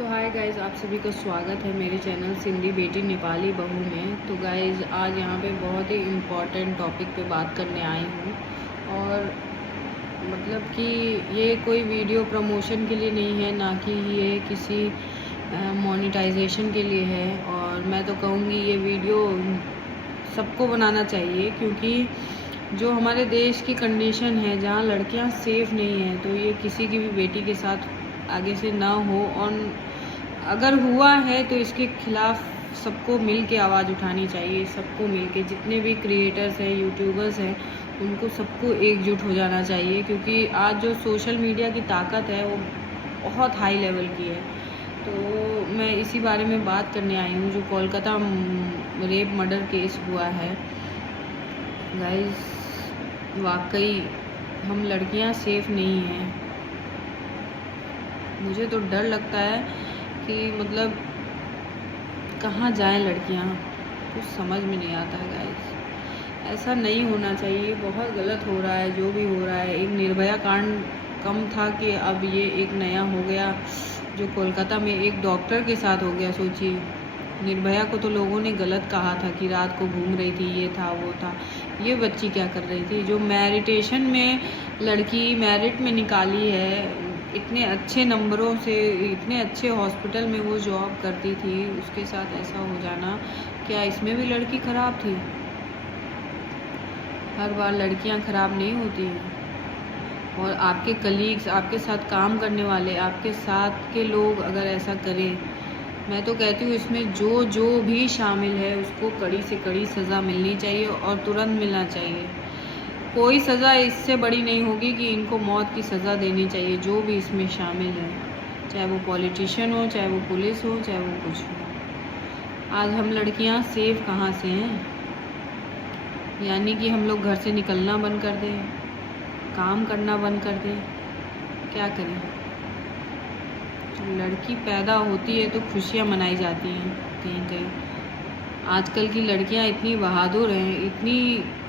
तो हाय गाइज़, आप सभी का स्वागत है मेरे चैनल सिंधी बेटी नेपाली बहू में। तो गाइज़ आज यहाँ पे बहुत ही इम्पोर्टेंट टॉपिक पे बात करने आई हूँ। और मतलब कि ये कोई वीडियो प्रमोशन के लिए नहीं है, ना कि ये किसी मोनेटाइजेशन के लिए है। और मैं तो कहूँगी ये वीडियो सबको बनाना चाहिए, क्योंकि जो हमारे देश की कंडीशन है जहाँ लड़कियाँ सेफ़ नहीं हैं, तो ये किसी की भी बेटी के साथ आगे से ना हो। और अगर हुआ है तो इसके खिलाफ सबको मिल के आवाज़ उठानी चाहिए। सबको मिल के, जितने भी क्रिएटर्स हैं, यूट्यूबर्स हैं, उनको सबको एकजुट हो जाना चाहिए, क्योंकि आज जो सोशल मीडिया की ताकत है वो बहुत हाई लेवल की है। तो मैं इसी बारे में बात करने आई हूँ, जो कोलकाता रेप मर्डर केस हुआ है। गाइस वाकई हम लड़कियाँ सेफ़ नहीं हैं। मुझे तो डर लगता है कि मतलब कहाँ जाएं लड़कियाँ, कुछ समझ में नहीं आता है गाइस। ऐसा नहीं होना चाहिए, बहुत गलत हो रहा है जो भी हो रहा है। एक निर्भया कांड कम था कि अब ये एक नया हो गया, जो कोलकाता में एक डॉक्टर के साथ हो गया। सोचिए, निर्भया को तो लोगों ने गलत कहा था कि रात को घूम रही थी, ये था वो था। ये बच्ची क्या कर रही थी? जो मेरिटेशन में लड़की मेरिट में निकाली है, इतने अच्छे नंबरों से, इतने अच्छे हॉस्पिटल में वो जॉब करती थी, उसके साथ ऐसा हो जाना, क्या इसमें भी लड़की ख़राब थी? हर बार लड़कियां ख़राब नहीं होती हैं। और आपके कलीग्स, आपके साथ काम करने वाले, आपके साथ के लोग अगर ऐसा करें, मैं तो कहती हूँ इसमें जो जो भी शामिल है उसको कड़ी से कड़ी सज़ा मिलनी चाहिए, और तुरंत मिलना चाहिए। कोई सज़ा इससे बड़ी नहीं होगी कि इनको मौत की सज़ा देनी चाहिए, जो भी इसमें शामिल है, चाहे वो पॉलिटिशियन हो, चाहे वो पुलिस हो, चाहे वो कुछ हो। आज हम लड़कियां सेफ कहाँ से हैं? यानी कि हम लोग घर से निकलना बंद कर दें, काम करना बंद कर दें, क्या करें? लड़की पैदा होती है तो खुशियाँ मनाई जाती हैं कहीं कहीं। आजकल की लड़कियां इतनी बहादुर हैं,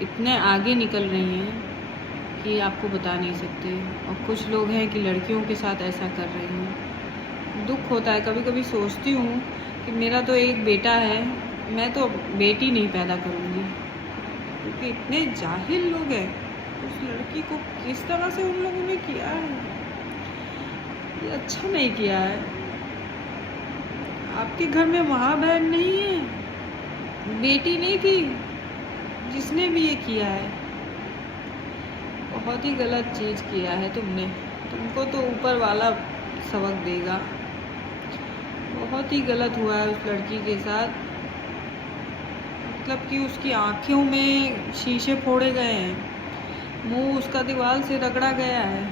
इतने आगे निकल रही हैं कि आपको बता नहीं सकते। और कुछ लोग हैं कि लड़कियों के साथ ऐसा कर रहे हैं। दुख होता है, कभी कभी सोचती हूँ कि मेरा तो एक बेटा है, मैं तो बेटी नहीं पैदा करूँगी, क्योंकि इतने जाहिल लोग हैं। उस लड़की को किस तरह से उन लोगों ने किया है, ये अच्छा नहीं किया है। आपके घर में माँ बहन नहीं है, बेटी नहीं थी जिसने भी ये किया है? बहुत ही गलत चीज़ किया है तुमने। तुमको तो ऊपर वाला सबक देगा। बहुत ही गलत हुआ है उस लड़की के साथ। मतलब कि उसकी आँखों में शीशे फोड़े गए हैं, मुंह उसका दीवार से रगड़ा गया है,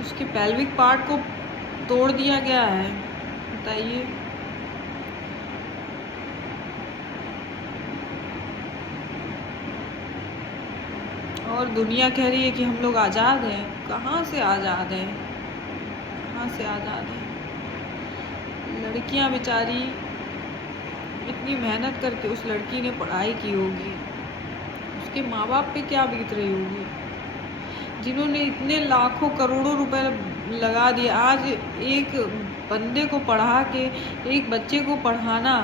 उसके पेल्विक पार्ट को तोड़ दिया गया है। बताइए, और दुनिया कह रही है कि हम लोग आज़ाद हैं। कहाँ से आज़ाद हैं? कहाँ से आज़ाद हैं? लड़कियां बेचारी इतनी मेहनत करके, उस लड़की ने पढ़ाई की होगी, उसके माँ बाप पे क्या बीत रही होगी, जिन्होंने इतने लाखों करोड़ों रुपए लगा दिए। आज एक बंदे को पढ़ा के, एक बच्चे को पढ़ाना,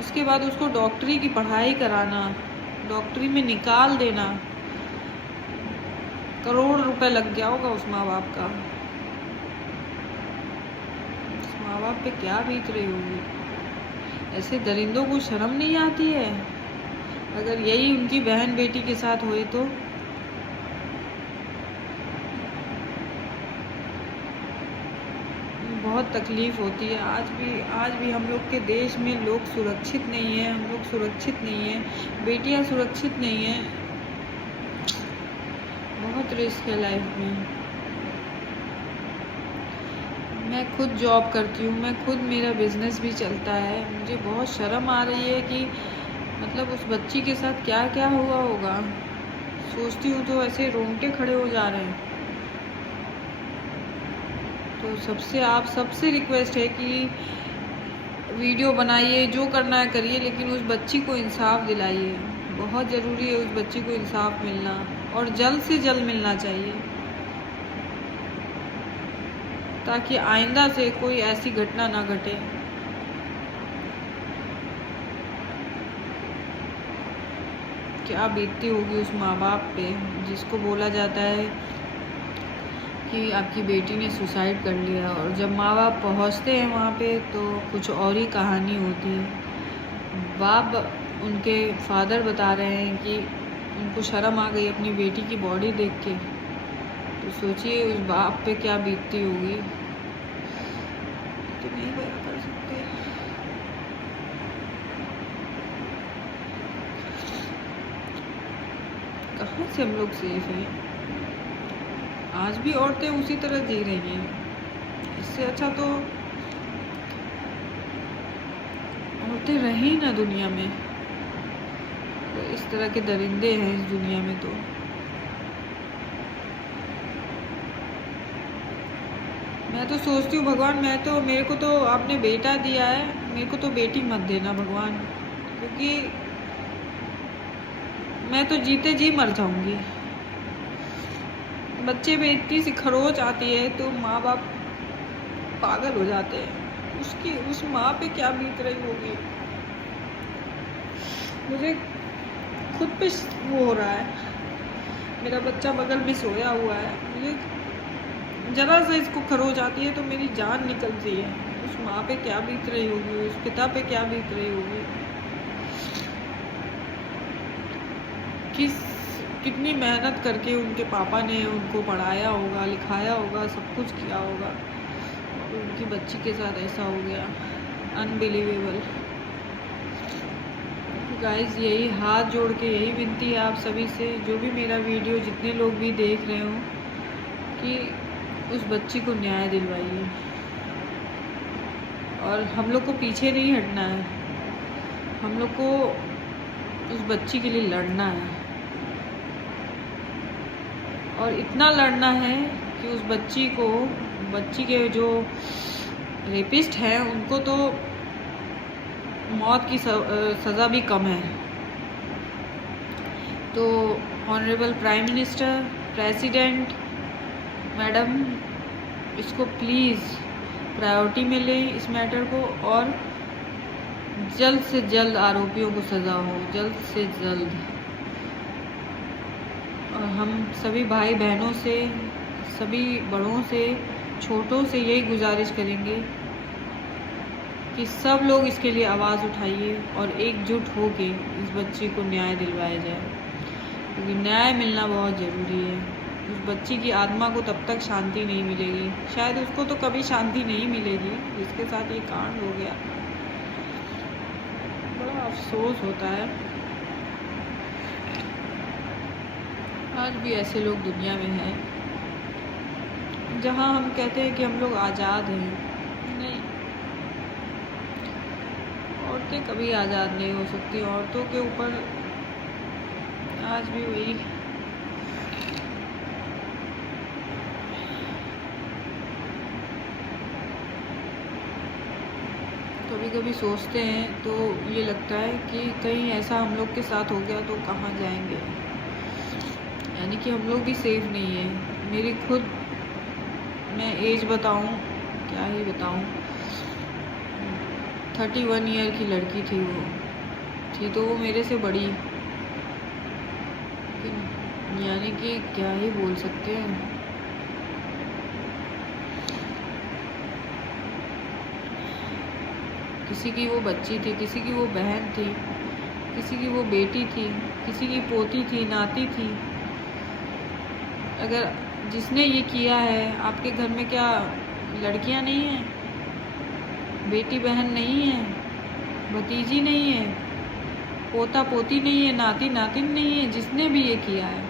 उसके बाद उसको डॉक्टरी की पढ़ाई कराना, डॉक्टरी में निकाल देना, करोड़ रुपए लग गया होगा उस माँ बाप का। उस माँ बाप पे क्या बीत रही होगी? ऐसे दरिंदों को शर्म नहीं आती है? अगर यही उनकी बहन बेटी के साथ हुए तो? बहुत तकलीफ़ होती है। आज भी हम लोग के देश में लोग सुरक्षित नहीं हैं, हम लोग सुरक्षित नहीं हैं, बेटियां सुरक्षित नहीं हैं। बहुत रिस्क है लाइफ में। मैं खुद जॉब करती हूँ, मैं खुद, मेरा बिजनेस भी चलता है। मुझे बहुत शर्म आ रही है कि मतलब उस बच्ची के साथ क्या क्या हुआ होगा। सोचती हूँ तो ऐसे रोंगटे खड़े हो जा रहे हैं। तो सबसे रिक्वेस्ट है कि वीडियो बनाइए, जो करना है करिए, लेकिन उस बच्ची को इंसाफ दिलाइए। बहुत ज़रूरी है उस बच्ची को इंसाफ मिलना, और जल्द से जल्द मिलना चाहिए। ताकि आइंदा से कोई ऐसी घटना ना घटे। क्या बीतती होगी उस माँ बाप पे जिसको बोला जाता है कि आपकी बेटी ने सुसाइड कर लिया, और जब माँ बाप पहुँचते हैं वहाँ पे तो कुछ और ही कहानी होती है। बाप उनके फादर बता रहे हैं कि उनको शर्म आ गई अपनी बेटी की बॉडी देख के, तो सोचिए उस बाप पे क्या बीतती होगी। तो नहीं बयां कर सकते। कहाँ से हम लोग सेफ हैं? आज भी औरतें उसी तरह जी रही हैं। इससे अच्छा तो औरतें रही ना दुनिया में। तो इस तरह के दरिंदे हैं इस दुनिया में। तो मैं तो सोचती हूँ भगवान, मेरे को तो आपने बेटा दिया है, मेरे को तो बेटी मत देना भगवान, क्योंकि मैं तो जीते जी मर जाऊंगी। बच्चे पे इतनी सी खरोच आती है तो माँ बाप पागल हो जाते हैं। उस माँ पे क्या बीत रही होगी। मुझे खुद पे वो हो रहा है, मेरा बच्चा बगल में सोया हुआ है, मुझे जरा सा इसको खरोच आती है तो मेरी जान निकलती है। उस माँ पे क्या बीत रही होगी, उस पिता पे क्या बीत रही होगी। कितनी मेहनत करके उनके पापा ने उनको पढ़ाया होगा, लिखाया होगा, सब कुछ किया होगा, और उनकी बच्ची के साथ ऐसा हो गया। अनबिलीवेबल। गाइस, यही हाथ जोड़ के यही विनती है आप सभी से, जो भी मेरा वीडियो जितने लोग भी देख रहे हो, कि उस बच्ची को न्याय दिलवाइए। और हम लोग को पीछे नहीं हटना है, हम लोग को उस बच्ची के लिए लड़ना है। और इतना लड़ना है कि उस बच्ची के जो रेपिस्ट हैं उनको तो मौत की सज़ा भी कम है। तो honourable prime minister, president madam, इसको प्लीज़ प्रायोरिटी में लें इस मैटर को, और जल्द से जल्द आरोपियों को सज़ा हो, जल्द से जल्द। और हम सभी भाई बहनों से, सभी बड़ों से, छोटों से यही गुजारिश करेंगे कि सब लोग इसके लिए आवाज़ उठाइए और एकजुट होके इस बच्ची को न्याय दिलवाया जाए, क्योंकि न्याय मिलना बहुत ज़रूरी है। उस बच्ची की आत्मा को तब तक शांति नहीं मिलेगी, शायद उसको तो कभी शांति नहीं मिलेगी जिसके साथ ये कांड हो गया। बड़ा अफसोस होता है। आज भी ऐसे लोग दुनिया में हैं जहां हम कहते हैं कि हम लोग आज़ाद हैं। नहीं, औरतें कभी आज़ाद नहीं हो सकती। औरतों के ऊपर आज भी वही कभी कभी सोचते हैं तो ये लगता है कि कहीं ऐसा हम लोग के साथ हो गया तो कहाँ जाएंगे। यानी कि हम लोग भी सेफ नहीं है। मैं एज बताऊं, क्या ही बताऊं, 31 ईयर की लड़की थी तो वो मेरे से बड़ी, यानी कि क्या ही बोल सकते हैं। किसी की वो बच्ची थी, किसी की वो बहन थी, किसी की वो बेटी थी, किसी की पोती थी, नाती थी। अगर जिसने ये किया है, आपके घर में क्या लड़कियां नहीं हैं, बेटी बहन नहीं है, भतीजी नहीं है, पोता पोती नहीं है, नाती नातिन नहीं है? जिसने भी ये किया है,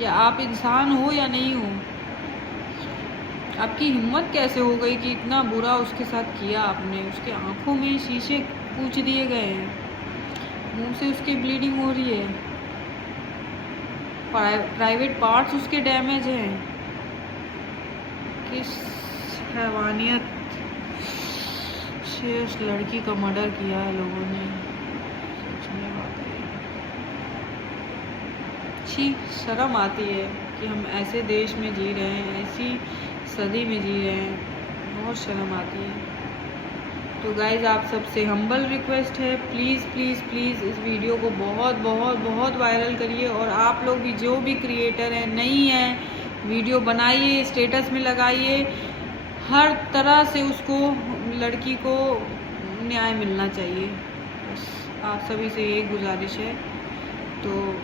या आप इंसान हो या नहीं हो, आपकी हिम्मत कैसे हो गई कि इतना बुरा उसके साथ किया आपने? उसके आंखों में शीशे कूच दिए गए हैं, मुंह से उसकी ब्लीडिंग हो रही है, प्राइवेट पार्ट्स उसके डैमेज हैं। किस हैवानियत से उस लड़की का मर्डर किया है लोगों ने। सच में बात है, छी, शर्म आती है कि हम ऐसे देश में जी रहे हैं, ऐसी सदी में जी रहे हैं, बहुत शर्म आती है। तो गाइज़ आप सबसे हम्बल रिक्वेस्ट है, प्लीज़ प्लीज़ प्लीज़ इस वीडियो को बहुत बहुत बहुत वायरल करिए। और आप लोग भी जो भी क्रिएटर हैं, नहीं हैं, वीडियो बनाइए, स्टेटस में लगाइए, हर तरह से उसको, लड़की को न्याय मिलना चाहिए। बस आप सभी से यही गुजारिश है। तो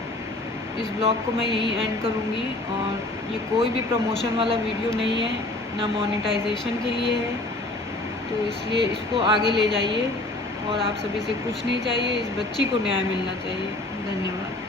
इस ब्लॉग को मैं यहीं एंड करूँगी, और ये कोई भी प्रमोशन वाला वीडियो नहीं है, ना मोनेटाइजेशन के लिए है, तो इसलिए इसको आगे ले जाइए। और आप सभी से कुछ नहीं चाहिए, इस बच्ची को न्याय मिलना चाहिए। धन्यवाद।